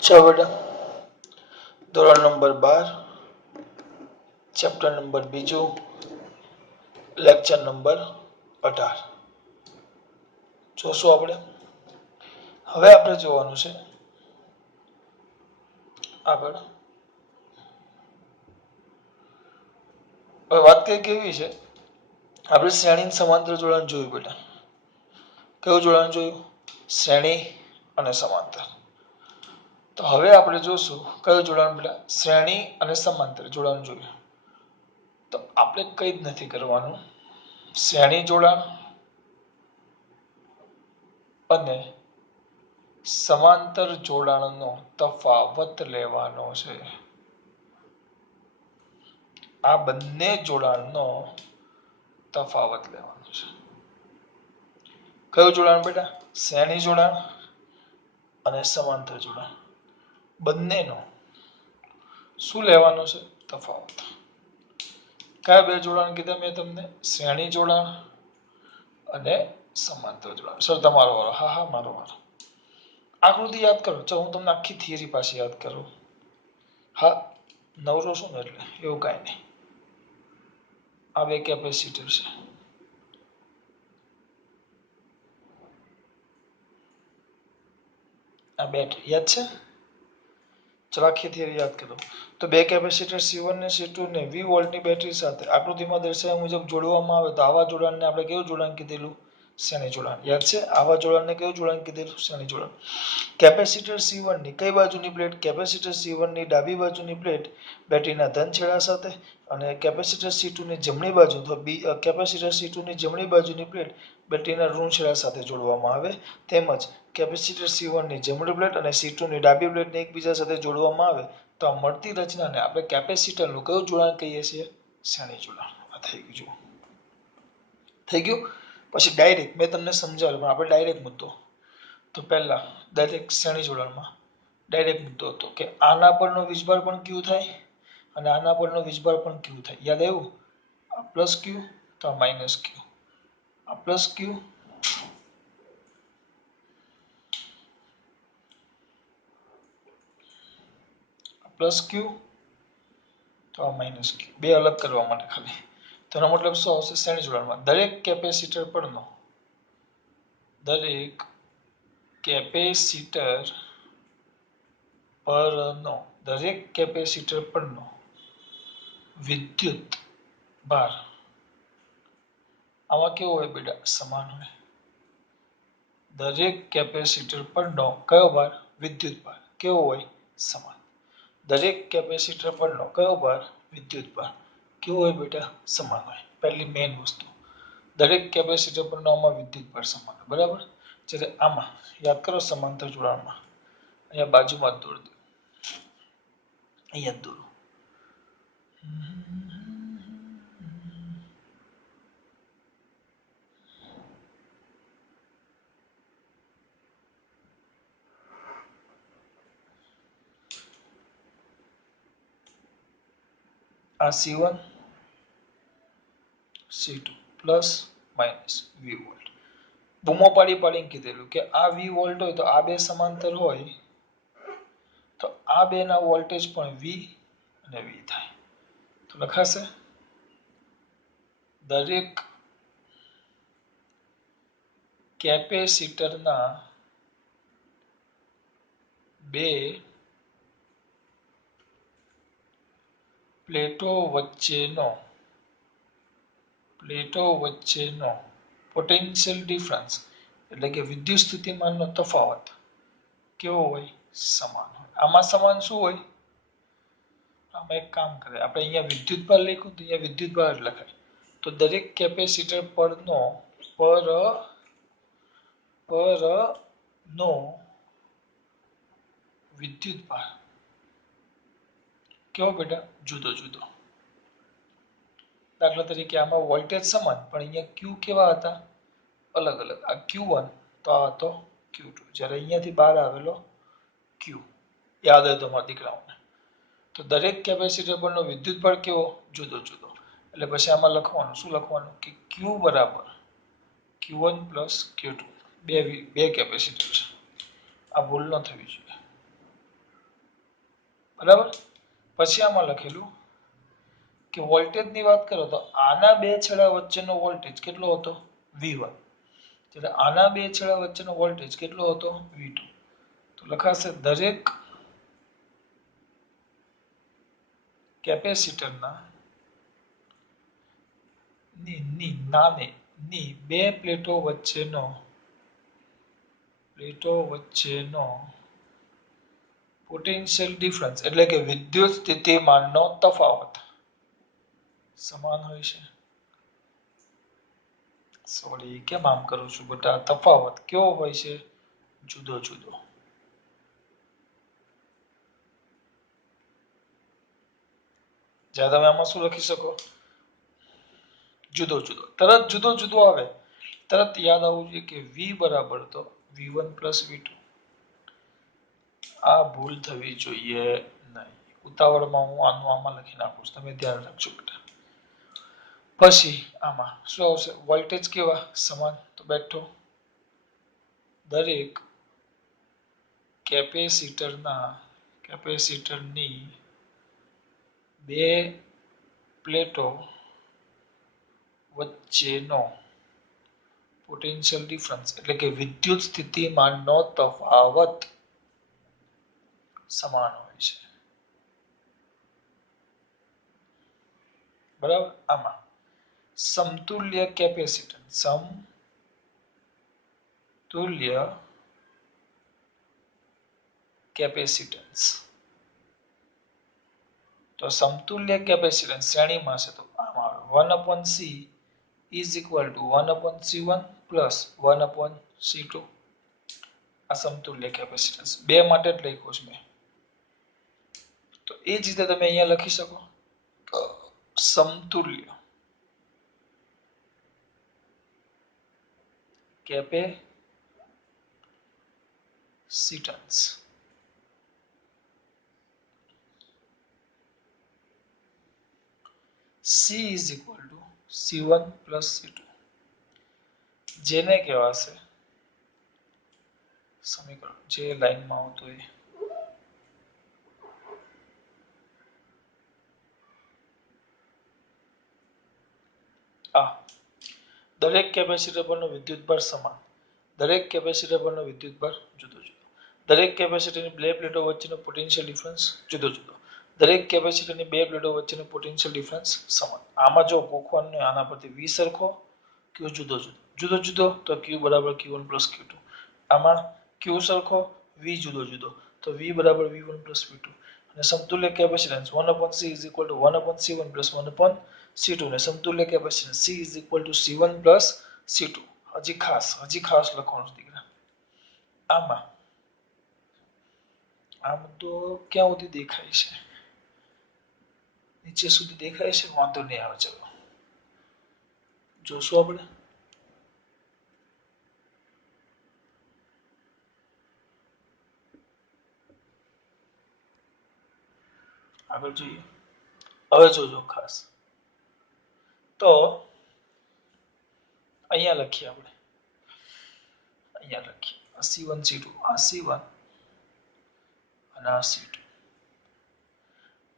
ચાલો ધોરણ number 12 chapter number 2 lecture number 18 જોશું આપણે હવે આપણે જોવાનું છે આગળ હવે વાત કઈ કેવી છે આપણે શ્રેણી સમાંતર જોડાણ જોયું બેટા કયું જોડાણ જોયું શ્રેણી અને સમાંતર તો હવે આપણે જોશું કયું જોડાણ બેટા શ્રેણી અને સમાંતર જોડાણ જોયું તો આપણે કંઈ જ નથી કરવાનું શ્રેણી જોડાણ અને સમાંતર જોડાણનો તફાવત લેવાનો છે આ બંને જોડાણનો તફાવત લેવાનો છે કયું જોડાણ બેટા શ્રેણી જોડાણ અને સમાંતર જોડાણ બંનેનો શું લેવાનો છે તફાવત કયા બે જોડાણ કીધા મેં તમને શ્રેણી જોડાણ અને સમાંતર જોડાણ સર તમારો વારો હા મારો વારો આકૃતિ યાદ કરો ચાલો હું તમને આખી થિયરી પાછી યાદ કરું હા નવરો છું ને એટલે એવું કાંઈ નહીં આ બે કેપેસિટર છે આ બેટરી યાદ છે ચલો આખી થિયરી યાદ કરો તો બે કેપેસિટર C1 ને C2 ને 20 વોલ્ટની બેટરી સાથે આકૃતિમાં દર્શાવ્યા મુજબ જોડવામાં આવે તો આવા જોડાણને આપણે કેવું જોડાણ કીધેલું શ્રેણી જોડાણ યાદ છે આવા જોડાણને કેવું જોડાણ કીધેલું શ્રેણી જોડાણ કેપેસિટર C1 ની કઈ બાજુની પ્લેટ કેપેસિટર C1 ની ડાબી બાજુની પ્લેટ બેટરીના ધન છેડા સાથે અને કેપેસિટર C2 ની જમણી બાજુ તો કેપેસિટર C2 ની જમણી બાજુની પ્લેટ બેટરીના ઋણ છેડા સાથે જોડવામાં આવે તેમજ કેપેસિટર C1 ની જમણી પ્લેટ અને C2 ની ડાબી પ્લેટને એકબીજા સાથે જોડવામાં આવે તો આ મળતી રચનાને આપણે કેપેસિટરનું કયું જોડાણ કહીએ છીએ શ્રેણી જોડાણ આ થઈ ગયું થઈ ગયું પછી ડાયરેક્ટ મેં તમને સમજાવ્યું પણ આપણે ડાયરેક્ટ મુદ્દો તો પહેલા ડાયરેક્ટ શ્રેણી જોડાણમાં ડાયરેક્ટ મુદ્દો હતો કે આના પરનો વીજભાર પણ Q થાય અને આના પરનો વીજભાર પણ Q થાય યાદ આવ્યું આ પ્લસ Q તો આ માઇનસ Q આ પ્લસ Q પ્લસ Q તો આ માઇનસ Q બે અલગ કરવા માટે ખાલી તો એનો મતલબ શું આવશે શ્રેણી જોડાણમાં દરેક કેપેસિટર પરનો વિદ્યુત ભાર આમાં કેવો હોય બેટા સમાન હોય દરેક કેપેસિટર પરનો કયો ભાર વિદ્યુત ભાર કેવો હોય સમાન દરેક કેપેસિટર પરનો કયો ભાર વિદ્યુત ભાર કેવો હોય બેટા સમાન હોય પહેલી મેઇન વસ્તુ દરેક કેપેસિટર પરનો આમાં વિદ્યુત ભાર સમાન હોય બરાબર જ્યારે આમાં યાદ કરો સમાંતર જોડાણમાં અહીંયા બાજુમાં જ દોરી દો અહીંયા દોરો આ C1 C2 plus minus 20 volt બૂમો પાડીને કીધેલું કે આ 20 વોલ્ટ હોય તો આ બે સમાંતર હોય તો આ બેના વોલ્ટેજ પણ V અને V થાય તો લખાશે દરેક કેપેસિટરના બે પ્લેટો વચ્ચેનો પોટેન્શિયલ ડિફરન્સ એટલે કે વિદ્યુત સ્થિતિમાનનો તફાવત કેવો હોય સમાન હોય આમાં સમાન શું હોય આમાં એક કામ કરે આપણે અહીંયા વિદ્યુત ભાર લખ્યું તો અહીંયા વિદ્યુત ભાર લખાય તો દરેક કેપેસિટર પરનો વિદ્યુત ભાર કેવો બેટા જુદો જુદો દાખલા તરીકે આમાં વોલ્ટેજ સમાન પણ અહીંયા Q કેવા હતા અલગ અલગ આ Q1 તો આ હતો Q2 જ્યારે અહીંયાથી બહાર આવેલો Q યાદ હોય તમારા દીકરાઓને તો દરેક કેપેસિટર પરનો વિદ્યુત ભાર કેવો જુદો જુદો એટલે પછી આમાં લખવાનું શું લખવાનું કે Q બરાબર Q1 plus Q2 બે કેપેસિટર છે આ ભૂલ ન થવી જોઈએ બરાબર. પછી આમાં લખેલું કે વોલ્ટેજની વાત કરો તો આના બે છેડા વચ્ચેનો વોલ્ટેજ કેટલો હતો V1, એટલે આના બે છેડા વચ્ચેનો વોલ્ટેજ કેટલો હતો V2. તો લખાશે દરેક કેપેસિટરના ની બે પ્લેટો વચ્ચેનો પોટેન્શિયલ ડિફરન્સ એટલે કે વિદ્યુત સ્થિતિમાનનો તફાવત સમાન હોય છે. સોરી, કેમ આમ કરું છું બેટા? તફાવત કેવો હોય છે? જુદો જુદો. જ્યાં તમે આમાં શું લખી શકો? જુદો જુદો. તરત જુદો જુદો આવે તરત યાદ આવવું જોઈએ કે V બરાબર તો V1 પ્લસ V2. આ ભૂલ થવી જોઈએ નહીં. ઉતાવળમાં હું આમાં લખી નાખું છું, તમે ધ્યાન રાખજો બેટા. પછી આમાં શું આવશે? વોલ્ટેજ કેવા? સમાન. તો બેઠો દરેક કેપેસિટરની બે પ્લેટો વચ્ચેનો પોટેન્શિયલ ડિફરન્સ એટલે કે વિદ્યુત સ્થિતિમાનનો તફાવત સમાન હોય છે. બરાબર. આમાં સમતુલ્ય કેપેસિટન્સ તો સમતુલ્ય કેપેસિટન્સ શ્રેણીમાં છે તો આમાં આવે 1/C is equal to 1/C1 plus 1/C2. આ સમતુલ્ય કેપેસિટન્સ બે માટે જ લખ્યું છે મેં. તો એ જ રીતે તમે અહીંયા લખી શકો સમતુલ્ય capacitance C is equal to C1 plus C2, જેને કહેવાશે સમીકરણ જે લાઈનમાં આવતું હોય આ દરેક કેપેસિટર પરનો વિદ્યુતભાર સમાન, દરેક કેપેસિટર પરનો વિદ્યુતભાર જુદો જુદો, દરેક કેપેસિટરની બે પ્લેટો વચ્ચેનો પોટેન્શિયલ ડિફરન્સ જુદો જુદો, દરેક કેપેસિટરની બે પ્લેટો વચ્ચેનો પોટેન્શિયલ ડિફરન્સ સમાન. આમાં જો ગોખવાનું ને આના પરથી V સરખો Q જુદો જુદો તો Q બરાબર Q1 plus Q2. આમાં Q સરખો V જુદો જુદો તો V બરાબર V1 plus V2. અને સમતુલ્ય capacitance 1/C is equal to 1/C1 plus 1/C2 ને સમતુલ્ય capacitance C is equal to C1 plus C2. હજી ખાસ લખવાનું દીકરા. આમાં આમ તો ક્યાં સુધી દેખાય છે? નીચે સુધી દેખાય છે? વાંધો નહીં આવે. ચલો જોશું આપણે. આગળ જોઈએ. હવે જોજો ખાસ. તો અહીંયા લખીએ આપણે. આ C1 C2 આ C1 અને આ C2.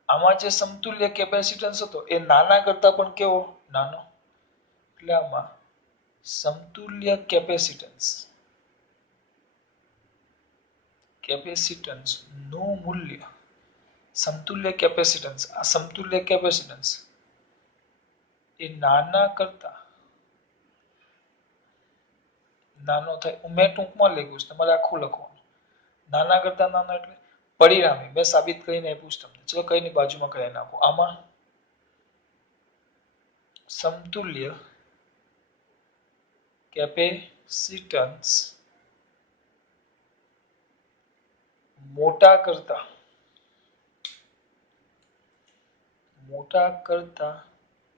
આમાં જે સમતુલ્ય કેપેસિટન્સ હતો એ નાના કરતા પણ કેવો નાનો, એટલે આમાં સમતુલ્ય કેપેસિટન્સ નું મૂલ્ય સમતુલ્ય કેપેસિટન્સ એ નાના કરતા નાનો થાય. મેં ટૂંકમાં લખ્યું છે, તમારે આખું લખવાનું. નાના કરતા નાનો એટલે પરિણામી મેં સાબિત કરીને આપ્યું છે તમને. ચલો કઈની બાજુમાં કરી નાખો. આમાં સમતુલ્ય કેપેસિટન્સ મોટા કરતા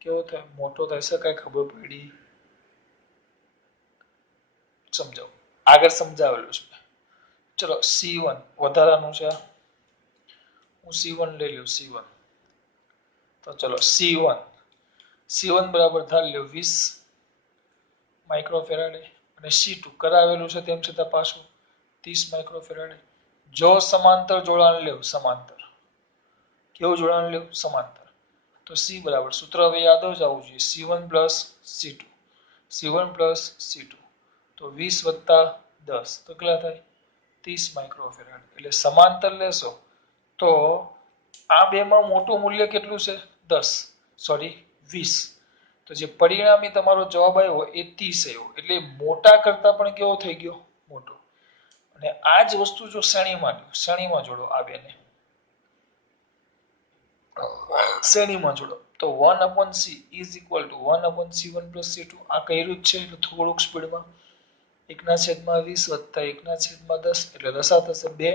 કેવો થાય? મોટો થાય છે. કઈ ખબર પડી? સમજાવો. આગળ સમજાવેલું છે. ચલો C1 વધારાનું છે. હું C1 લઈ લઉં. C1 તો ચલો C1 બરાબર ધારી લ્યો 20 માઇક્રોફેરાડે અને C2 કરાવેલું છે તેમ છતાં પાછું 30 માઇક્રોફેરાડે. જો સમાંતર જોડાણ લેવ સમાંતર કેવું જોડાણ લ્યો? સમાંતર. તો C બરાબર સૂત્ર હવે યાદ જ આવવું જોઈએ C1 plus C2 C1 plus C2 તો 20 વત્તા 10 તો કેટલા થાય 30 માઇક્રોફેરાડ. એટલે સમાંતર લેશો તો આ બેમાં મોટું મૂલ્ય કેટલું છે 10 સોરી 20 તો જે પરિણામી તમારો જવાબ આવ્યો એ 30 આવ્યો એટલે મોટા કરતા પણ કેવો થઈ ગયો મોટો. અને આ જ વસ્તુ જો શ્રેણીમાં જોડો આ બેને શ્રેણીમાં જોડો તો 1/c is equal to 1/c1 plus c2 આ કર્યું જ છે એટલે થોડુંક સ્પીડમાં 1/20 વત્તા 1/10 એટલે રસા થશે 2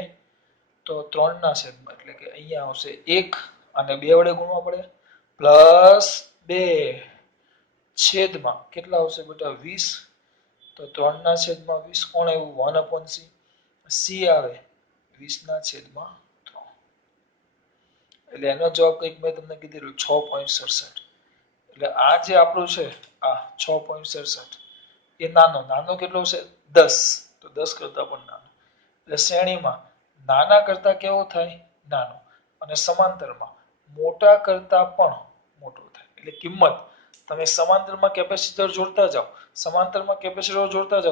તો 3/, એટલે કે અહીંયા આવશે 1 અને 2 વડે ગુણવા પડે પ્લસ 2 છેદમાં કેટલા આવશે બેટા 20 તો 3/20 કોણ આવ્યું 1/c c આવે 20/3 એટલે એનો જવાબ કંઈક મેં તમને કીધેલું 6.67. એટલે આ જે આપણું છે આ 6.67 એ નાનો કેટલો છે 10 તો 10 કરતા પણ નાનો. એટલે શ્રેણીમાં નાના કરતા કેવો થાય નાનો અને સમાંતરમાં મોટા કરતા પણ મોટો થાય. એટલે કિંમત તમે સમાંતરમાં કેપેસિટર જોડતા જાઓ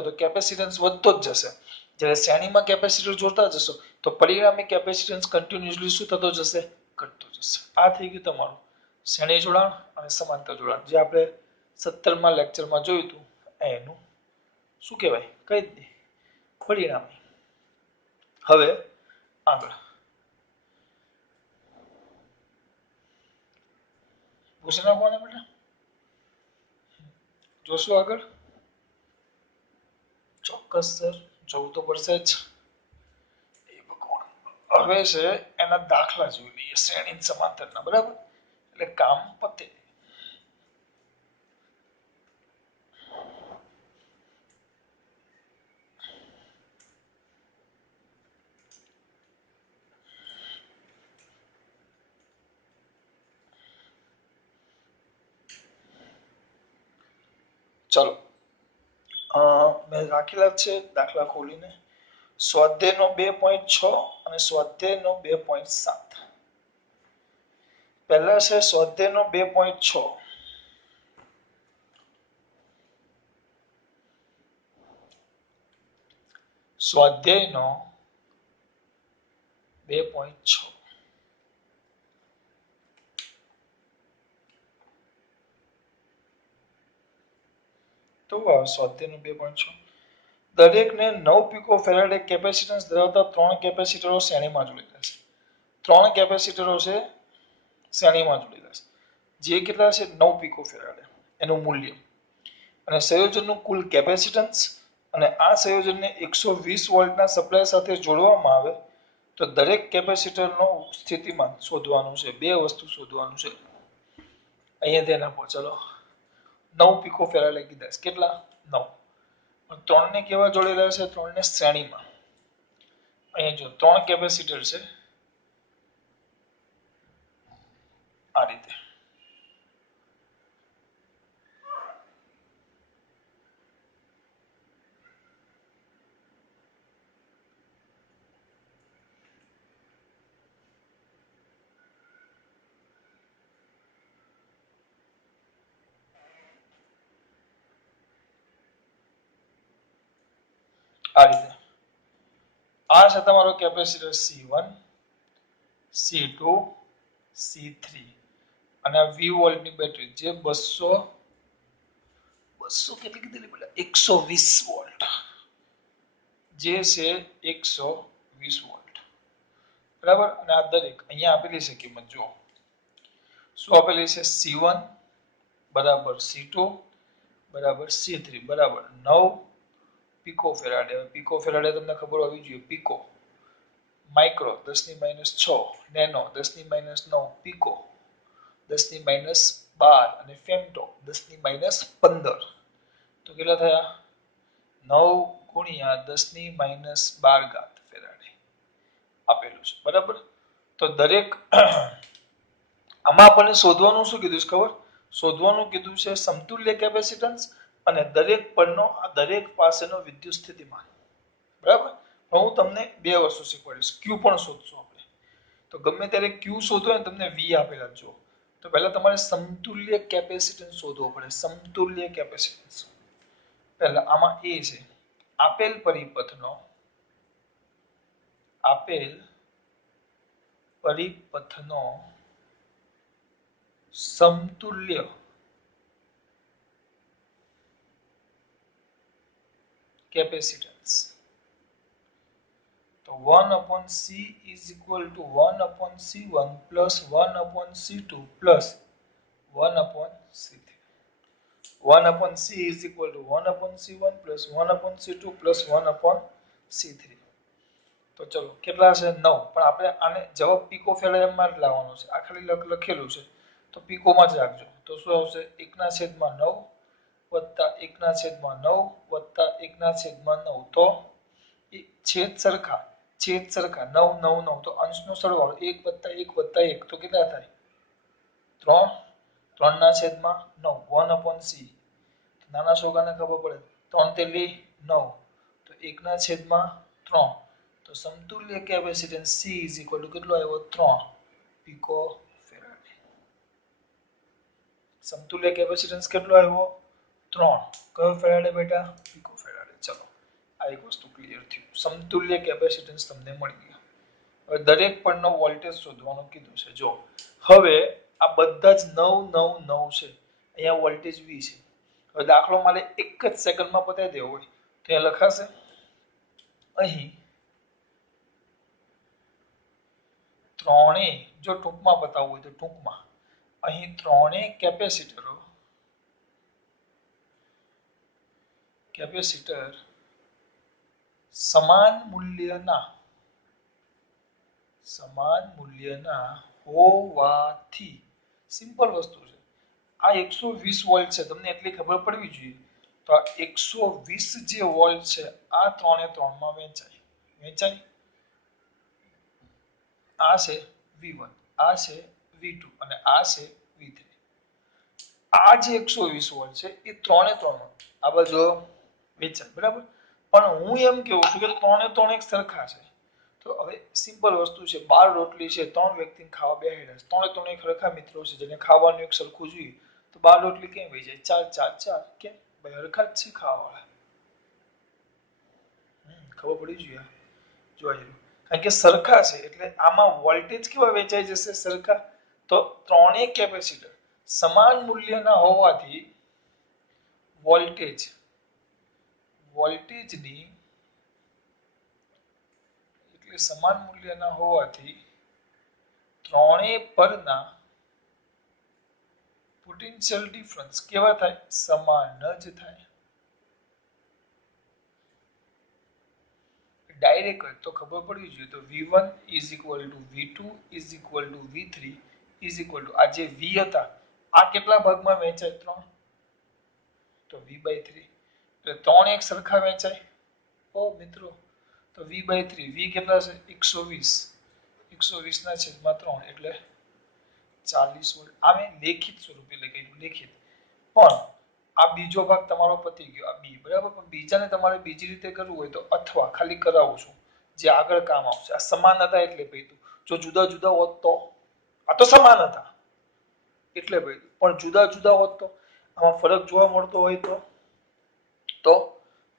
તો કેપેસિટન્સ વધતો જ જશે. જ્યારે શ્રેણીમાં કેપેસિટર જોડતા જશો તો પરિણામી કેપેસિટન્સ કન્ટિન્યુઅસલી શું થતો જશે ઘટતો જશે. આ થઈ ગયું તમારું શ્રેણી જોડાણ અને સમાંતર જોડાણ જે આપણે 17મા લેક્ચરમાં જોયું હતું એનું શું કહેવાય કઈ દે પરિણામી. હવે આગળ પૂછી નાખવાના બેટા જોશું આગળ ચોક્કસ સર જોવું તો પડશે જ. હવે છે એના દાખલા જોઈ લઈએ શ્રેણી સમાંતરના બરાબર એટલે કામ પતે. ચલો મેં રાખેલા છે દાખલા ખોલીને સ્વાધ્યાયનો 2.6 અને સ્વાધ્યાયનો 2.7. પહેલા છે સ્વાધ્યાયનો 2.6. સ્વાધ્યાયનો 2.6 તો સ્વાધ્યાયનો 2.6 દરેકને 9 પીકો ફેરાડે કેપેસિટન્સ ધરાવતા 3 કેપેસિટરો શ્રેણીમાં જોડેલા છે. 3 કેપેસિટરો છે શ્રેણીમાં જોડેલા છે જે કેટલા છે 9 પીકો ફેરાડે એનું મૂલ્ય અને સંયોજનનું કુલ કેપેસિટન્સ અને આ સંયોજનને 120 વોલ્ટના સપ્લાય સાથે જોડવામાં આવે તો દરેક કેપેસિટરનો સ્થિતિમાન શોધવાનું છે. બે વસ્તુ શોધવાનું છે. અહીંયા ધ્યાન આપો ચલો 9 પીકો ફેરાડે કીધા છે કેટલા 9 પણ 3 ને કેવા જોડેલા છે 3 ને શ્રેણીમાં. અહીંયા જો 3 કેપેસિટર છે આ રીતે આ રીતે આ છે તમારો કેપેસિટર C1 C2 C3 અને આ 20 વોલ્ટની બેટરી જે 200 કેટલી કીધેલી બેટા 120 વોલ્ટ જે છે 120 વોલ્ટ બરાબર. અને આ દરેક અહીંયા આપેલી છે કિંમત જુઓ શું આપેલી છે C1 બરાબર C2 બરાબર C3 બરાબર 9 પીકો ફેરાડે. પીકો ફેરાડે તમને ખબર હોવી જોઈએ પીકો માઇક્રો 10⁻⁶ નેનો 10⁻⁹ પીકો 10⁻12 અને ફેમ્ટો 10⁻15 તો કેટલા થયા 9 ગુણ્યા 10⁻12 ફેરાડે આપેલું છે બરાબર. તો દરેક આમાં આપણને શોધવાનું શું કીધું છે ખબર શોધવાનું કીધું છે સમતુલ્ય કેપેસિટન્સ અને દરેક પાસેનો વિદ્યુત સ્થિતિમાન બરાબર. હું તમને બે વસ્તુ શીખવાડીશ ક્યુ પણ શોધશું આપણે. તો તો ગમે ત્યારે ક્યુ શોધો ને તમને વી આપેલા જો તો પહેલા તમારે સમતુલ્ય કેપેસિટન્સ શોધવો પડે સમતુલ્ય કેપેસિટન્સ પહેલા આમાં એ છે આપેલ પરિપથનો સમતુલ્ય કેપેસિટન્સ તો 1/c is equal to 1/c1 plus 1/c2 plus 1/c3 1/c is equal to 1/c1 plus 1/c2 plus 1/c3 તો ચલો કેટલા છે 9 પણ આપણે આને જવાબ પીકો ફેરાડમાં જ લાવવાનો છે આ ખાલી લખેલું છે તો પીકોમાં જ રાખજો તો શું આવશે 1/9 વત્તા 1/9 વત્તા 1/9 તો છેદ સરખા 9 9 9 તો અંશનો સરવાળો 1 વત્તા 1 વત્તા 1 તો કેટલા થાય 3 3/9 1/c નાના છોકરાને ખબર પડે 3 તેલી 9 તો 1/3 તો સમતુલ્ય કેપેસિટન્સ C કેટલો આવ્યો 3 પીકો ફેરાડે સમતુલ્ય કેપેસિટન્સ કેટલો આવ્યો 3 કયો ફેરાડે બેટા પીકો ફેરાડે ચલો આ એક વસ્તુ ક્લિયર થયું સમતુલ્ય કેપેસિટન્સ તમને મળી ગયું હવે દરેક પરનો વોલ્ટેજ શોધવાનું કીધું છે જો હવે આ બધા જ 9 9 9 છે અહીંયા વોલ્ટેજ V છે હવે દાખલો મારે એક જ સેકન્ડમાં પતાવી દેવો હોય તો અહીંયા લખાશે અહીં ત્રણેય જો ટૂંકમાં બતાવવું હોય તો ટૂંકમાં અહીં ત્રણેય કેપેસિટર સમાન મૂલ્યના હોવાથી સિમ્પલ વસ્તુ છે આ 120 વોલ્ટ છે તમને એટલી ખબર પડવી જોઈએ તો આ 120 જે વોલ્ટ છે આ ત્રણે ત્રણમાં વહેંચાય આ છે V1 આ છે V2 અને આ છે V3 આ જે 120 વોલ્ટ છે એ ત્રણે ત્રણ આ બાજુ વહેંચાય બરાબર પણ હું એમ કહું છું કે ત્રણે ત્રણ એક સરખા છે તો હવે સિમ્પલ વસ્તુ છે 12 રોટલી છે ત્રણ વ્યક્તિને ખાવા બેહાડ્યા છે ત્રણે ત્રણ એક સરખા મિત્રો છે જેને ખાવાનું એક સરખું જોઈએ તો 12 રોટલી કેમ વહી જાય 4 4 4 કેમ ભાઈ હરખા જ છે ખાવાવાળા ખબર પડી જોઈએ જોઈ કારણ કે સરખા છે એટલે આમાં વોલ્ટેજ કેવા વેચાઈ જશે સરખા તો ત્રણેય કેપેસિટર સમાન મૂલ્યના હોવાથી વોલ્ટેજની એટલે સમાન મૂલ્યના હોવાથી ત્રણેય પરના પોટેન્શિયલ ડિફરન્સ કેવા થાય સમાન જ થાય ડાયરેક્ટ તો ખબર પડવી જોઈએ તો V1 V2 V3 આ જે V હતા આ કેટલા ભાગમાં વહેંચાય 3 તો V/3 એટલે 3 એક સરખા વહેંચાય ઓ મિત્રો તો V/3 V કેટલા છે 120 ના છેદમાં 3 એટલે 40 વોલ્ટ આ મેં લેખિત સ્વરૂપે લખેલું લેખિત પણ આ બીજો ભાગ તમારો પતી ગયો આ બી બરાબર પણ બીજાને તમારે બીજી રીતે કરવું હોય તો અથવા ખાલી કરાવું છું જે આગળ કામ આવશે આ સમાન હતા એટલે ભઈતું જો જુદા જુદા હોત તો આ તો સમાન હતા એટલે ભઈતું પણ જુદા જુદા હોત તો આમાં ફરક જોવા મળતો હોય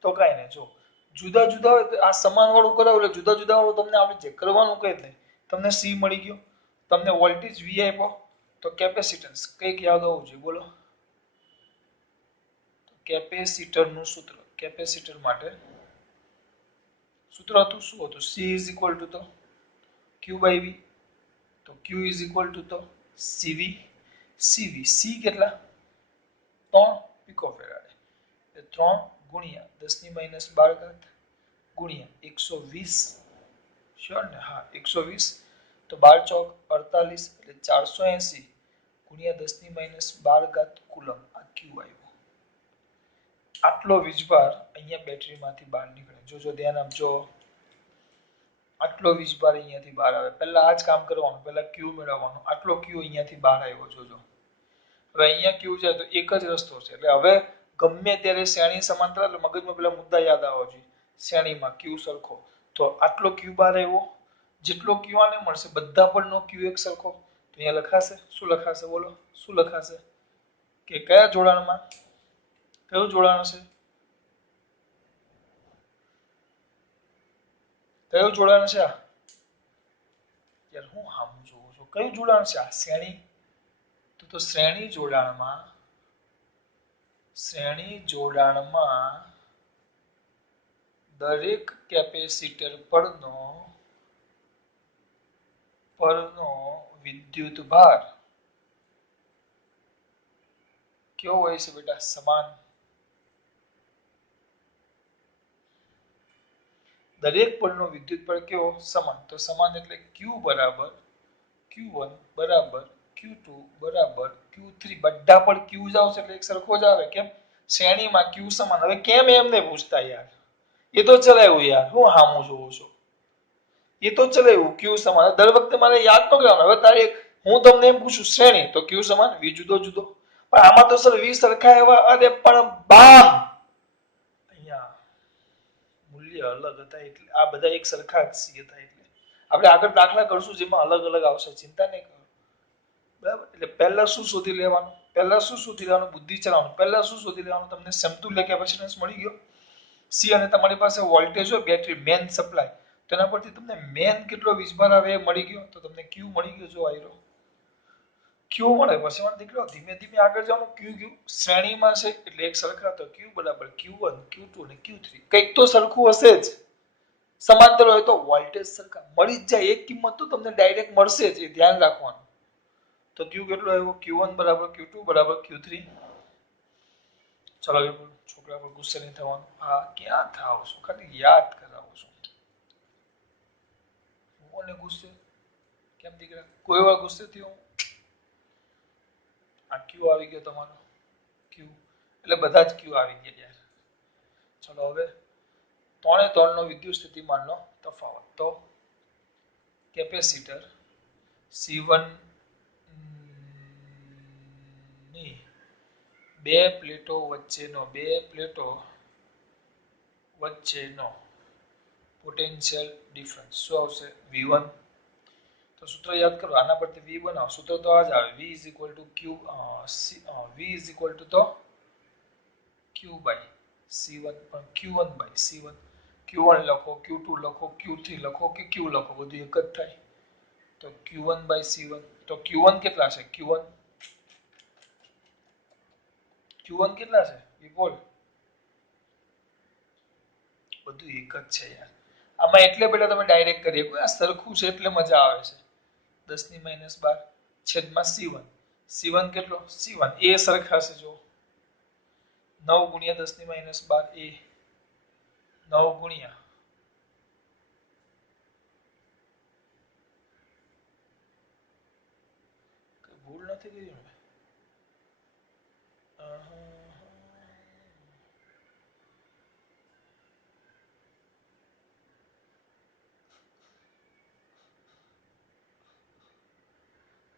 તો કાઈ નહીં જો જુદા જુદા હોય તો આ સમાન વાળું કરાવો એટલે જુદા જુદા વાળું તમને આવડી જાય કરવાનું કઈ નહીં તમને C મળી ગયો તમને વોલ્ટેજ V આપ્યો તો કેપેસિટન્સ કઈક યાદ હોવું જોઈએ બોલો કેપેસિટરનું સૂત્ર કેપેસિટર માટે સૂત્ર હતું શું હતું C તો Q/V તો Q તો CV C કેટલા 3 પીકોફેરાડે એટલે 3 ગુણ્યા 10⁻12 ગુણ્યા 120 શ્યોર ને હા 120 તો 12 ચોક 48 એટલે 480 ગુણ્યા 10⁻12 કુલમ આ Q આવ્યો આટલો વીજભાર અહીંયા બેટરીમાંથી બહાર નીકળે જોજો ધ્યાન આપજો આટલો વીજભાર અહીંયાથી બહાર આવે પહેલા આ જ કામ કરવાનું પહેલા Q મેળવવાનું આટલો Q અહીંયાથી બહાર આવ્યો જોજો હવે અહીંયા Q છે તો એક જ રસ્તો છે એટલે હવે ગમે ત્યારે શ્રેણી સમાંતર એટલે મગજમાં પેલા મુદ્દા યાદ આવવા જોઈએ શ્રેણીમાં Q સરખો તો આટલો Q બહાર આવ્યો જેટલો ક્યુ આને મળશે બધા પર નો ક્યુ એક સરખો, તો અહીંયા લખાશે શું લખાશે બોલો શું લખાશે કે કયા જોડાણમાં કયું જોડાણ છે કયું જોડાણ છે આ યાર હું હામું જોઉં છું કયું જોડાણ છે આ શ્રેણી તો શ્રેણી જોડાણમાં દરેક કેપેસિટર પરનો વિદ્યુત ભાર કેવો હોય છે બેટા સમાન દરેક પરનો વિદ્યુત ભાર કેવો સમાન તો સમાન એટલે Q બરાબર Q1 બરાબર Q2 બરાબર Q3 બધા પર Q જ આવશે એટલે એક સરખો જ આવે કેમ શ્રેણીમાં Q સમાન હવે કેમ એમને પૂછતા યાર એ તો ચલાવ્યું યાર હું હામું જોઉં છું એ તો ચલાવ્યું Q સમાન દર વખતે મારે યાદ ન કરવાનું હવે તારે હું તમને એમ પૂછું શ્રેણી તો Q સમાન V જુદો જુદો પણ આમાં તો સર V સરખા એવા અરે પણ બામ અહીંયા મૂલ્ય અલગ હતા એટલે આ બધા એક સરખા જ હતા એટલે આપણે આગળ દાખલા કરશું જેમાં અલગ અલગ આવશે ચિંતા નહીં કરો બરાબર એટલે પહેલા શું શોધી લેવાનું બુદ્ધિ ચલાવવાનું પહેલા શું શોધી લેવાનું તમને સમતુલ્ય કેપેસિટન્સ મળી ગયો સી અને તમારી પાસે વોલ્ટેજ હોય બેટરી મેન સપ્લાય તેના પરથી તમને મેન કેટલો વીજભાર આવે એ મળી ગયો તો તમને ક્યુ મળી ગયો જો આયરો ક્યુ મળે પછી મને દીકરો ધીમે ધીમે આગળ જવાનું ક્યુ શ્રેણીમાં છે એટલે એક સરખા તો ક્યુ બરાબર Q1 Q2 અને Q3 કંઈક તો સરખું હશે જ સમાંતર હોય તો વોલ્ટેજ સરખા મળી જ જાય એક કિંમત તો તમને ડાયરેક્ટ મળશે જ એ ધ્યાન રાખવાનું તો Q કેટલો આવ્યો Q1 બરાબર Q2 બરાબર Q3 ચલો છોકરા પર ગુસ્સે નહીં થવાનું આ ક્યાં થાવ છો ખાલી યાદ કરાવો છો કોને ગુસ્સે કેમ દીકરા કોઈ વાર ગુસ્સે થયો આ Q આવી ગયો તમારો Q એટલે બધા જ Q આવી ગયા યાર ચલો હવે 3 નો વિદ્યુત સ્થિતિમાનનો તફાવત તો કેપેસિટર C1 ની બે પ્લેટો વચ્ચેનો પોટેન્શિયલ ડિફરન્સ શું આવશે V1 તો સૂત્ર યાદ કરો આના પરથી V બનાવો સૂત્ર તો આ જ આવે V તો Q by C1 પણ Q1 by C1 Q1 લખો Q2 લખો Q3 લખો કે Q લખો બધું એક જ થાય તો Q1 by C1 તો Q1 કેટલા છે Q1 કેટલા છે એ બોલ બધું એક જ છે યાર આમાં એટલે બેટા તમે ડાયરેક્ટ કરી શકો આ સરખું છે એટલે મજા આવે છે 10⁻12 છેદમાં C1 કેટલો C1 એ સરખા છે જો 9 ગુણ્યા 10⁻12 એ 9 ગુણ્યા ભૂલ નથી કરી ને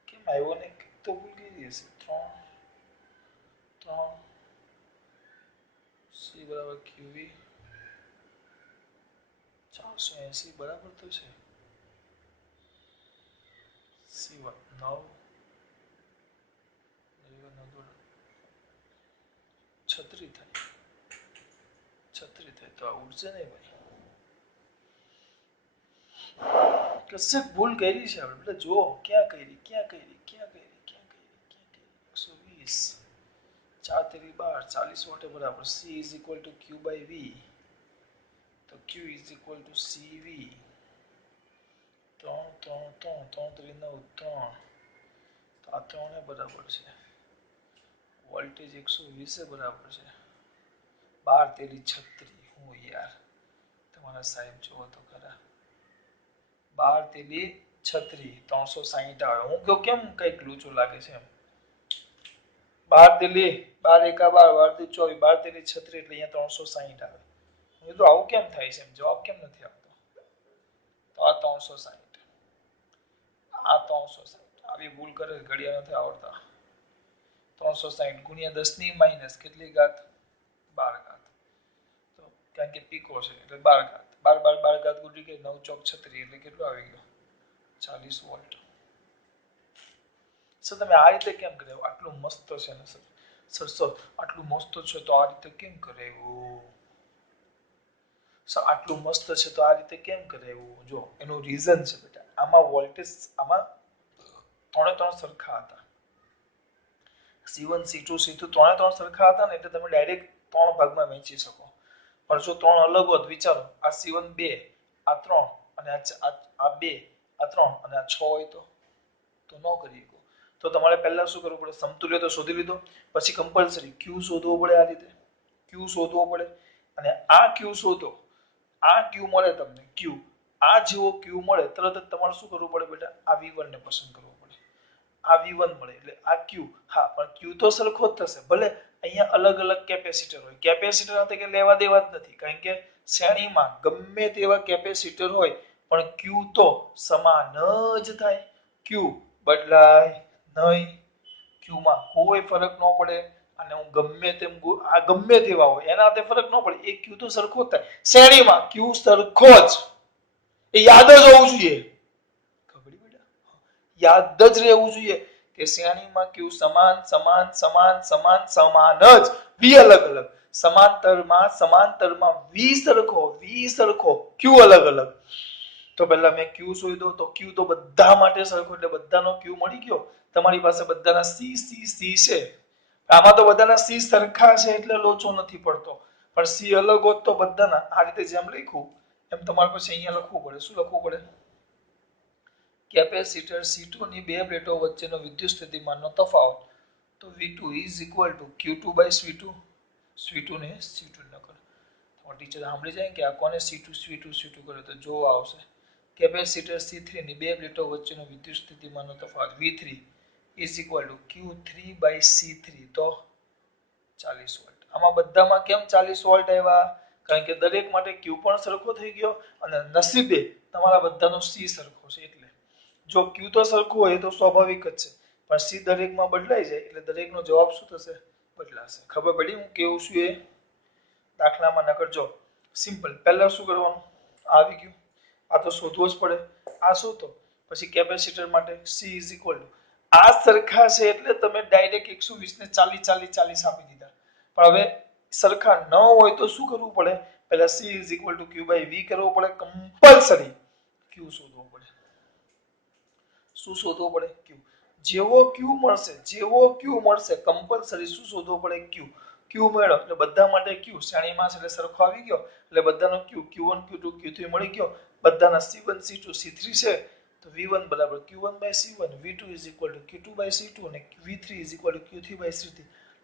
કેમ આવ્યો ને તો ભૂલ કરી હશે 3 C બરાબર QV 480 બરાબર તો છે C1 9 છત્રી થાય તો આ ઉડશે નહીં ભાઈ કશે ભૂલ કરી છે આપણે જો ક્યાં કરી 120 4 તેરી 12 40 વોટ બરાબર C is equal to Q by V તો Q is equal to CV 3 3 9 3 તો આ 3 બરાબર છે વોલ્ટેજ 120 બરાબર છે 12 તેરી 36 હું યાર તમારા સાહેબ જોવો તો ખરા 12 તેરી 36 360 આવે હું કહું કેમ કઈક લૂચો લાગે છે એમ 12 તેરી 12 એકા 12 12 24 12 તેરી 36 એટલે અહીંયા 360 આવે હું તો આવું કેમ થાય છે જવાબ કેમ નથી આવતો તો આ 360 આવી ભૂલ કરે ઘડિયા નથી આવડતા 360 ગુણ્યા 10 ની માઈનસ કેટલી ઘાત 12 ઘાત તો કારણ કે પીકો છે એટલે 12 ઘાત 12 ઘાત ગુણી કે 9 ચોક 36 એટલે કેટલું આવી ગયું 40 વોલ્ટ. સર તમે આ રીતે કેમ કરાવ્યું? આટલું મસ્ત છે ને સર. સર આટલું મસ્ત છે તો આ રીતે કેમ કરાવ્યું? સર આટલું મસ્ત છે તો આ રીતે કેમ કરાવ્યું? જો એનું રીઝન છે બેટા. આમાં વોલ્ટેજ આમાં ત્રણે સરખા હતા. C1 C2 C2 ત્રણે સરખા હતા ને એટલે તમે ડાયરેક્ટ 3 ભાગમાં વહેંચી શકો. પણ જો 3 અલગ હોત, વિચારો આ C1 2, આ 3 અને આ 2, આ 3 અને આ 6 હોય તો ન કરી શકો. તો તમારે પહેલા શું કરવું પડે? સમતુલ્ય તો શોધી લીધો, પછી કમ્પલસરી Q શોધવો પડે. આ રીતે Q શોધવો પડે અને આ Q શોધો. આ Q મળે તમને, Q આ જેવો Q મળે તરત જ તમારે શું કરવું પડે બેટા? આ V1 ને પસંદ કરવું પડે. આ V1 મળે એટલે આ Q. હા, પણ Q તો સરખો જ થશે. ભલે અહીંયા અલગ અલગ કેપેસિટર હોય. કેપેસિટર સાથે કે લેવા દેવા જ નથી, કારણ કે શ્રેણીમાં ગમે તેવા કેપેસિટર હોય પણ Q તો સમાન જ થાય. Q બદલાય નહીં. Q માં કોઈ ફરક ન પડે. અને હું ગમે તેમ આ ગમે તેવા હોય એના હાથે ફરક ન પડે. એ Q તો સરખો જ થાય. શ્રેણીમાં Q સરખો જ. એ યાદ જ હોવું જોઈએ. યાદ જ રહેવું જોઈએ કે શ્રેણીમાં Q સમાન સમાન સમાન સમાન સમાન જ. V અલગ અલગ. સમાંતરમાં V સરખો Q અલગ અલગ. તો પહેલા મેં Q શોધ્યો તો Q તો બધા માટે સરખો એટલે બધાનો Q મળી ગયો. તમારી પાસે બધાના C C C છે. આમાં તો બધાના C સરખા છે એટલે લોચો નથી પડતો. પણ C અલગ હોત તો બધાના આ રીતે જેમ લખ્યું એમ તમારે પછી અહીંયા લખવું પડે. શું લખવું પડે? કેપેસિટર C2 ની બે પ્લેટો વચ્ચેનો વિદ્યુત સ્થિતિમાનનો તફાવત. તો V2 Q2/C2. C2 ને C2 ન કરો. ટીચર સાંભળી જાય કે આ કોને C2 કરે તો જો આવશે. કેપેસિટર C3 ની બે પ્લેટો વચ્ચેનો વિદ્યુત સ્થિતિમાનનો તફાવત V3 Q3/C3 તો 40 વોલ્ટ. આમાં બધામાં કેમ 40 વોલ્ટ આવ્યા? કારણ કે દરેક માટે Q પણ સરખો થઈ ગયો અને નસીબે તમારા બધાનો C સરખો છે એટલે. જો Q તો સરખું હોય તો સ્વાભાવિક જ છે, પણ C દરેકમાં બદલાઈ જાય એટલે દરેકનો જવાબ શું થશે? બદલાશે. ખબર પડી હું કેવું છું એ? દાખલામાં નકર જો સિમ્પલ. પહેલા શું કરવાનું? આવી ગયું. આ તો શોધવો જ પડે. આ શું તો પછી કેપેસિટર માટે C આ સરખા છે એટલે તમે ડાયરેક્ટ 120 ને 40 40 40 આપી દીધા. પણ હવે સરખા ન હોય તો શું કરવું પડે? પહેલા C Q/V કરવો પડે કમ્પલસરી. Q શોધવો પડે. શું શોધવો પડે? Q. જેવો Q મળશે કમ્પલસરી શું શોધવો પડે? Q. Q મળ્યો એટલે બધા માટે Q શ્રેણીમાં એટલે સરખો આવી ગયો એટલે બધાનો Q1 Q2 Q3 મળી ગયો. બધાના C1 C2 C3 છે તો V1 બરાબર Q1/C1, V2 Q2/C2 અને V3 Q3/C3.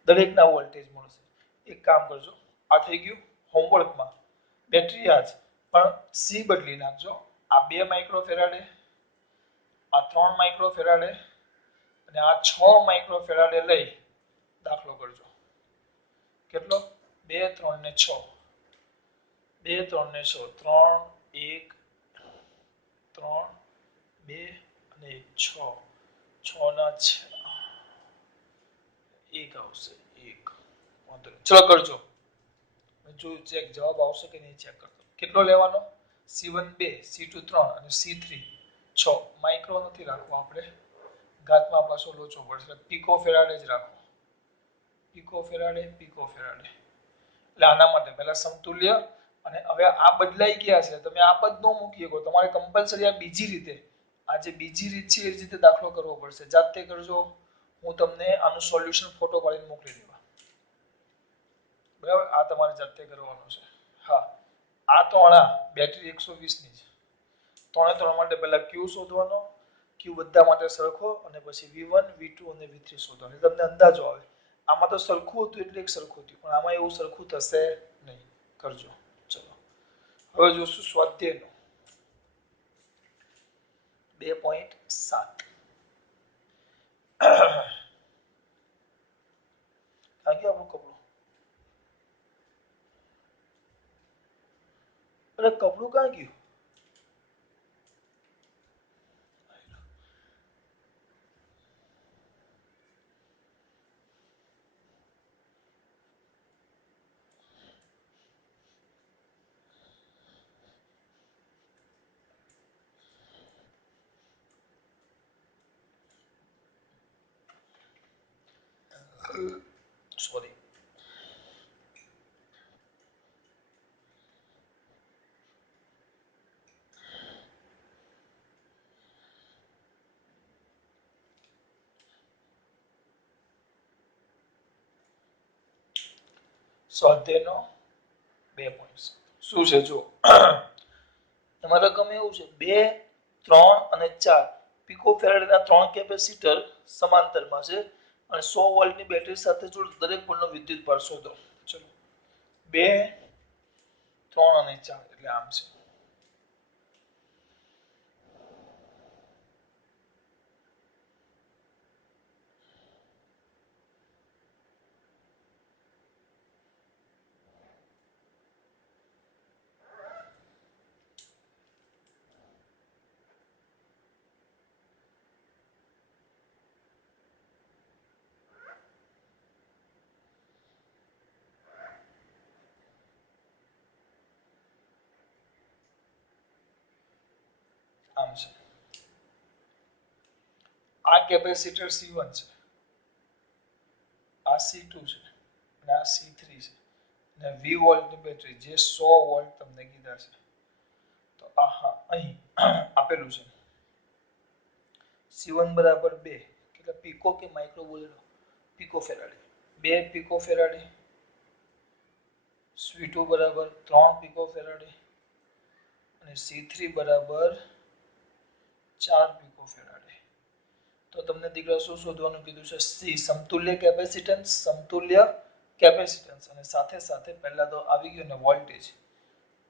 દરેકના વોલ્ટેજ મળશે. એક કામ કરજો, આ થઈ ગયું હોમવર્કમાં. બેટરી આ જ પણ C બદલી નાખજો. આ 2 માઇક્રોફેરાડે, આ 3 માઇક્રોફેરાડે અને આ 6 માઇક્રોફેરાડે લઈ દાખલો કરજો. કેટલો? 2 3 ને 6. 2 3 ને 6. 3 1 3 2 અને 6. 6 ના 1 આવશે. 1 વાંધો નહીં. ચલો કરજો. જો ચેક જવાબ આવશે કે નહીં ચેક કરજો. કેટલો લેવાનો? C1 2, C2 3 અને C3 6. માઇક્રો નથી રાખવો આપણે. ઘાતમાં પાછો લોચો પડશે. પિકોફેરાડે જ રાખો. પિકોફેરાડે. એટલે આના માટે પહેલા સમતુલ્ય અને હવે આ બદલાઈ ગયા છે. તમે આ પદ ન મૂકી શકો. તમારે કમ્પલસરી આ બીજી રીતે, આ જે બીજી રીત છે એ રીતે દાખલો કરવો પડશે. જાતે કરજો. હું તમને આનું સોલ્યુશન ફોટો પાડીને મોકલી દેવા. બરાબર? આ તમારે જાતે કરવાનું છે. હા, આ તો બેટરી 120 ની છે. ત્રણે માટે પહેલા Q શોધવાનો. Q બધા માટે સરખો અને પછી V1 V2 અને V3 શોધવાનો. તમને અંદાજો આવે. આમાં તો સરખું હતું એટલે એક સરખું થયું, પણ આમાં એવું સરખું થશે નહીં. કરજો. ચલો હવે જોશું સ્વાધ્યાયનો 2.7. આ ગયું આપણું કપડું. અરે કપડું ક્યાં ગયું? સોરી. સ્વાધ્યાયનો 2 પોઈન્ટ્સ શું છે જો તમારા રકમ એવું છે 2, 3 અને 4 પિકોફેરાડના 3 કેપેસિટર સમાંતરમાં છે અને 100 વોલ્ટની બેટરી સાથે જોડેલ દરેક પોલનો વિદ્યુતભાર શોધો. ચલો 2, 3 અને 4 એટલે આમ છે. આમ છે. આ કેપેસિટર C1 છે, આ C2 છે અને આ C3 છે અને 20 વોલ્ટની બેટરી જે 100 વોલ્ટ તમને કીધા છે. તો આ હા અહીં આપેલું છે C1 બરાબર 2 કેટલા પીકો કે માઇક્રો બોલેલો pico faraday 2 pico faraday, C2 બરાબર 3 પીકો ફેરાડે અને C3 બરાબર 4 પીકો ફેરાડે. તો તમને દીકરા શું શોધવાનું કીધું છે? સી સમતુલ્ય કેપેસિટન્સ, સમતુલ્ય કેપેસિટન્સ અને સાથે સાથે પહેલા તો આવી ગયું ને વોલ્ટેજ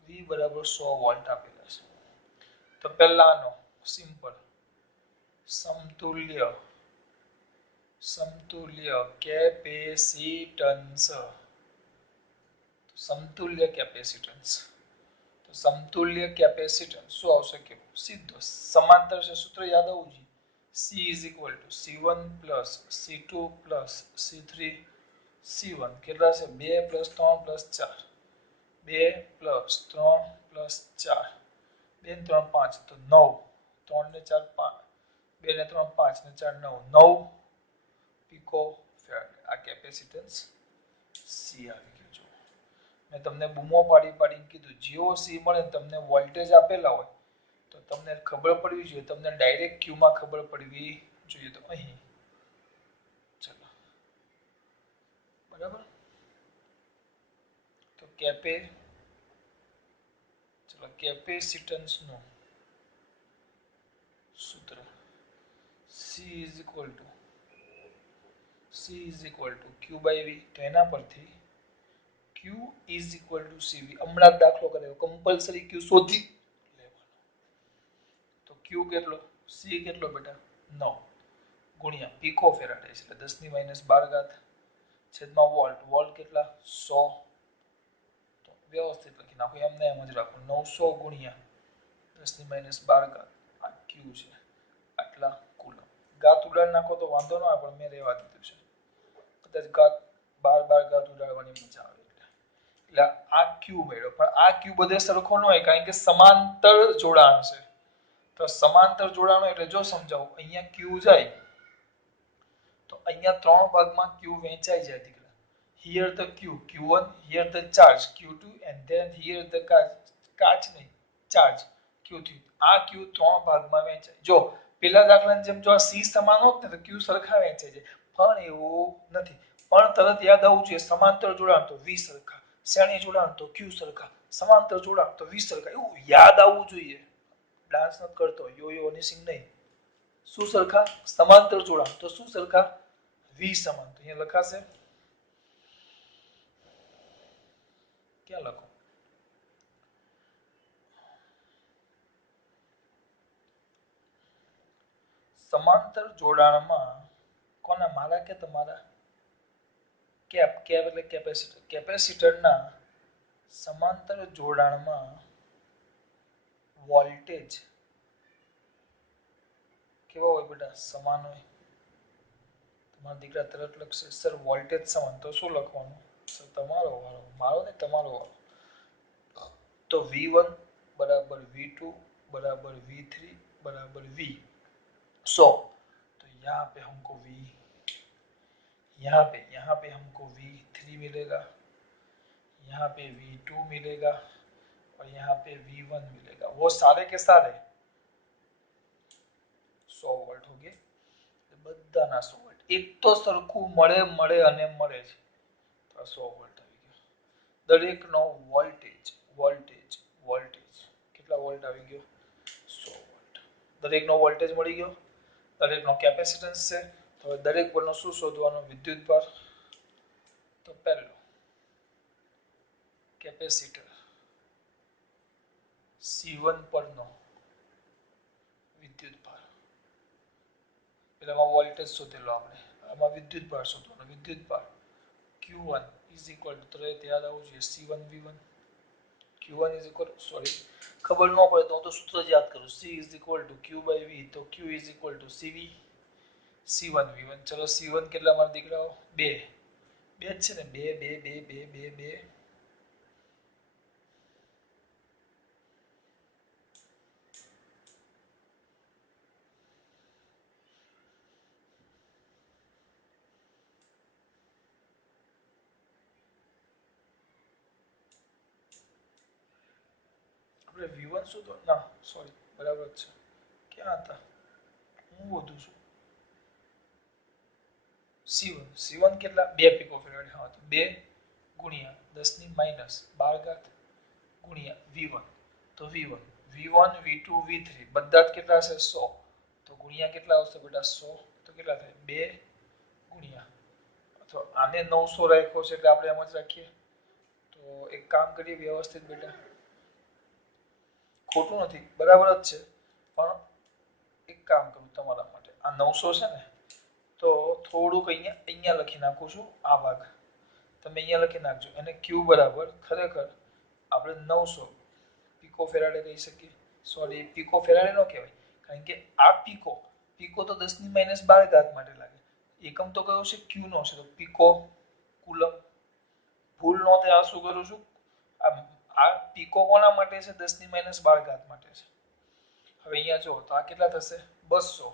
V બરાબર 100 વોલ્ટ આપેલા છે. તો પહેલાનો સિમ્પલ સમતુલ્ય કેપેસિટન્સ, સમતુલ્ય કેપેસિટન્સ. તો સમતુલ્ય કેપેસિટન્સ શું આવશે કે સીધો સમાંતર છે સૂત્ર યાદ આવવું જોઈએ. C is equal to C1 plus C2 plus C3 C1 કેટલા છે 2 plus 3 plus 4 2 plus 3 plus 4 2 ને 3 5 તો 9 3 ને 4 5 2 ને 3 5 ને 4 9 પીકો ફેરાડે. આ કેપેસિટન્સ C આવી ગયું છે. મેં તમને બૂમો પાડીને કીધું જેવો C મળે તમને વોલ્ટેજ આપેલા હોય તો તમને ખબર પડવી જોઈએ, તમને ડાયરેક્ટ Q માં ખબર પડવી જોઈએ. તો અહીં ચલો બરાબર. તો કેપેસિટન્સ નું સૂત્ર C is equal to Q by V. તો એના પરથી Q is equal to CV. હમણાં દાખલો કર્યો કમ્પલસરી Q શોધી લેવાનો. તો Q કેટલો? C કેટલો બેટા 9 ગુણ્યા પીકો ફેરાડે એટલે 10 ની -12 ઘાત છેદમાં વોલ્ટ. વોલ્ટ કેટલા 100. તો વ્યવસ્થિત લખી નાખો એમને એમ જ રાખો 900 ગુણ્યા 10 ની -12 ઘાત આ Q છે આટલા કુલમ. ઘાત ઉડાડ નાખો તો વાંધો ન આવે પણ મેં રહેવા દીધું છે. કદાચ ઘાત 12 ઘાત ઉડાડવાની મજા આવે એટલે આ Q મેળવ્યો. પણ આ Q બધે સરખો ન હોય કારણ કે સમાંતર જોડાણ છે. તો સમાંતર જોડાણ એટલે જો સમજાવું અહીંયા Q જાય તો અહીંયા 3 ભાગમાં Q વહેંચાઈ જાય દીકરા. Here the Q1, here the charge Q2 and then here the charge નહીં ચાર્જ Q3. આ Q 3 ભાગમાં વહેંચાય. જો પેલા દાખલાની જેમ જો આ C સમાન હોત ને તો Q સરખા વહેંચાઈ જાય પણ એવું નથી. પણ તરત યાદ આવવું જોઈએ સમાંતર જોડાણ તો V સરખા, શ્રેણી જોડાણ તો Q સરખા, સમાંતર જોડાણ તો V સરખા. એવું યાદ આવવું જોઈએ. ડાન્સ નથી કરતો યો નિસિંગ નહીં. શું સરખા? સમાંતર જોડાણ તો શું સરખા? V સમાન. તો અહીંયા લખાશે ક્યાં લખો? સમાંતર જોડાણમાં કોના મારા કે તમારા? કેપ એટલે કેપેસિટર. કેપેસિટરના સમાંતર જોડાણમાં વોલ્ટેજ કેવો હોય બેટા? સમાન હોય. તમારા દીકરા તરત લખશે સર વોલ્ટેજ સમાન. તો શું લખવાનું? સર તમારો વારો, મારો ને તમારો વારો. તો V1 બરાબર V2 बराबर V3 बराबर V 100. तो यहाँ पे हमको V यहाँ पे हमको V3 मिलेगा, यहाँ पे V2 मिलेगा और यहाँ पे V1 मिलेगा। वो सारे के सारे 100 वोल्ट हो गए, બધાના 100 વોલ્ટ એક તો સરખું મળે અને મળે છે તો આ 100 વોલ્ટ આવી ગયો। દરેકનો વોલ્ટેજ કેટલા વોલ્ટ આવી ગયો 100 વોલ્ટ। દરેકનો વોલ્ટેજ મળી ગયો, દરેકનો કેપેસિટન્સ છે। તો હવે દરેક પરનો શું શોધવાનું વિદ્યુતભાર। તો પહેલો કેપેસિટર C1 પરનો વિદ્યુતભાર, પેલામાં વોલ્ટેજ શોધેલો આપણે, આમાં વિદ્યુતભાર શોધવાનો। વિદ્યુતભાર Q1 is equal to, તો યાદ આવવું જોઈએ C1 V1, Q1 is equal to, sorry ખબર ન પડે તો હું તો સૂત્ર જ યાદ કરું, C is equal to Q by V, તો Q is equal to CV, C1 V1। ચલો C1 કેટલા મારા દીકરાઓ 2 જ છે ને, 2 આપણે V1 શું તો ના સોરી બરાબર છે, ક્યાં હતા હું વધુ છું। C1 કેટલા 2 પિકોફેરાડ, હા તો 2 ગુણ્યા 10 ની માઈનસ 12 ઘાત ગુણ્યા V1, તો V1 V2 V3 બધા જ કેટલા છે 100, તો ગુણ્યા કેટલા આવશે બેટા 100, તો કેટલા થાય 2 ગુણ્યા, અથવા આને 900 રાખ્યો છે એટલે આપણે એમ જ રાખીએ। તો એક કામ કરીએ વ્યવસ્થિત બેટા, ખોટું નથી બરાબર જ છે, પણ એક કામ કરું તમારા માટે, આ 900 છે ને તો થોડુંક અહીંયા લખી નાખું છું, આ ભાગ તમે અહીંયા લખી નાખજો, અને Q બરાબર ખરેખર આપણે 900 પિકોફેરાડે કહી શકીએ, સોરી પિકોફેરાડે ન કહેવાય, કારણ કે આ પીકો તો 10 ની માઈનસ 12 ઘાત માટે લાગે, એકમ તો કયો છે Q નો છે, તો પીકો કુલમ, ભૂલ ન થાય આ શું કરું છું, આ પીકો કોના માટે છે 10 ની માઈનસ 12 ઘાત માટે છે। હવે અહીંયા જો તો આ કેટલા થશે 200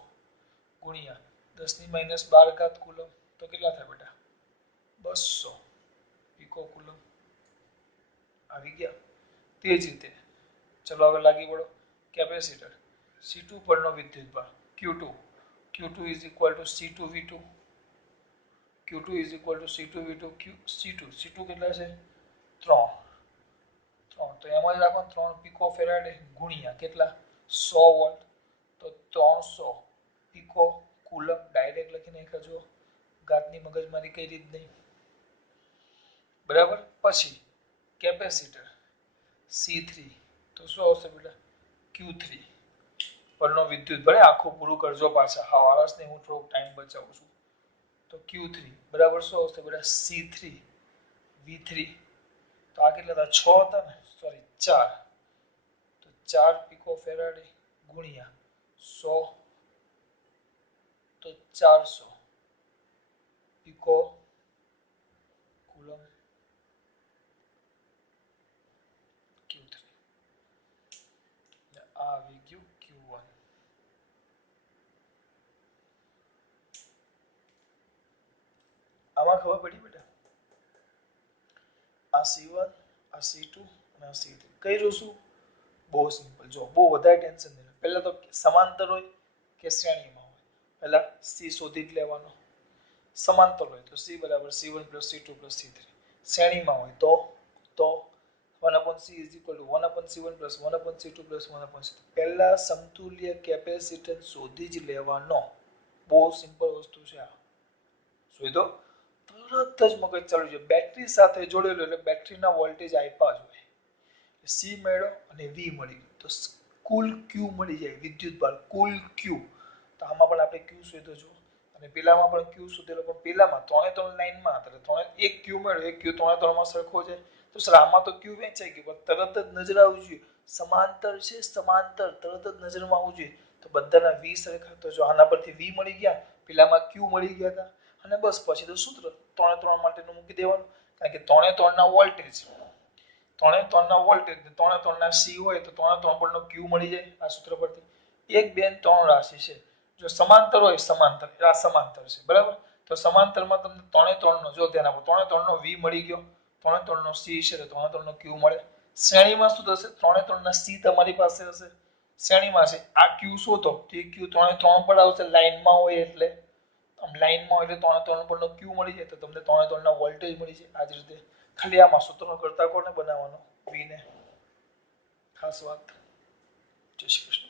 ગુણ્યા 10 ની માઈનસ 12 ઘાત કુલમ, તો કેટલા થાય બેટા 200 પીકો કુલમ આવી ગયા। તે જ રીતે ચલો હવે લાગી પડો, કેપેસિટર C2 પરનો વિદ્યુતભાર Q2 is equal to C2 V2, Q2 is equal to C2 V2, C2 કેટલા છે 3, તો એમ જ રાખો 3 પીકો ફેરાડે ગુણ્યા કેટલા 100 વોલ્ટ, તો 300 પીકો કુલમ ડાયરેક્ટ લખી નાખજો, ઘાતની મગજમારી કઈ રીત નહીં બરાબર। પછી કેપેસિટર C3, તો શું આવશે બેટા Q3 પરનો વિદ્યુતભાર, આખું પૂરું કરજો પાછા, હા આળસ નહીં, હું થોડોક ટાઈમ બચાવું છું। તો Q3 બરાબર શું આવશે બેટા C3 V3, તો આ કેટલા હતા 6 હતા ને, સોરી 4, તો 4 પીકો ફેરાડે ગુણ્યા 100, તો 400 પીકો કુલમ Q3, આ આવી ગયું Q1। આમાં ખબર પડી બેટા, આ C1 આ C2 અને આ C3 કર્યું શું, બહુ સિમ્પલ, જો બહુ વધારે ટેન્શન નહીં, પહેલા તો સમાંતર હોય કે શ્રેણીમાં હોય, પહેલા C શોધી જ લેવાનો, સમાંતર હોય તો C બરાબર C1 C2 C3, શ્રેણીમાં હોય તો 1/C is equal to 1/C1 1/C2 1/C3, પહેલા સમતુલ્ય કેપેસિટન્સ શોધી જ લેવાનો, બહુ સિમ્પલ વસ્તુ છે આ, શોધો તરત જ મગજ ચાલુ છે, બેટરી સાથે જોડેલું એટલે બેટરીના વોલ્ટેજ આપ્યા જ હોય, C મળ્યો અને V મળી ગયો, તો કુલ Q મળી જાય વિદ્યુતભાર, કુલ Q, તો આમાં પણ આપણે Q શોધ્યો છો, અને પેલામાં પણ Q શોધેલો, પણ પેલામાં 3 લાઈનમાં હતા, એક Q મળ્યો, એક Q 3 માં સરખો છે, તો સર આમાં તો Q વેચાઈ ગયું, પણ તરત જ નજર આવવી જોઈએ, સમાંતર છે સમાંતર, તરત જ નજરમાં આવવું જોઈએ, તો બધાના V સરખા, તો જો આના પરથી V મળી ગયા, પેલામાં Q મળી ગયા હતા, અને બસ પછી તો સૂત્ર 3 માટેનું મૂકી દેવાનું, કારણ કે 3 ના વોલ્ટેજ 3 ના વોલ્ટેજ 3 ના C હોય તો 3 પરનો Q મળી જાય આ સૂત્ર પરથી, 1 2 3 રાશિ છે, જો સમાંતર હોય સમાંતર, આ સમાંતર છે બરાબર, તો તો સમાંતરમાં તમને 3 નો જો ધ્યાન આપો 3 નો V મળી ગયો, 3 નો C છે તો 3 નો Q મળે. શ્રેણીમાં શું થશે? 3 ના C તમારી પાસે હશે, શ્રેણીમાં છે. આ Q શોધો તો એ Q 3 પર આવશે, લાઈનમાં હોય એટલે. આમ લાઈનમાં હોય એટલે 3 પરનો Q મળી જાય તો તમને 3 ના વોલ્ટેજ મળી જાય. આ જ રીતે ખાલી આમાં સૂત્રનો કરતા કોને બનાવવાનો? V ને. ખાસ વાત. જય શ્રી કૃષ્ણ.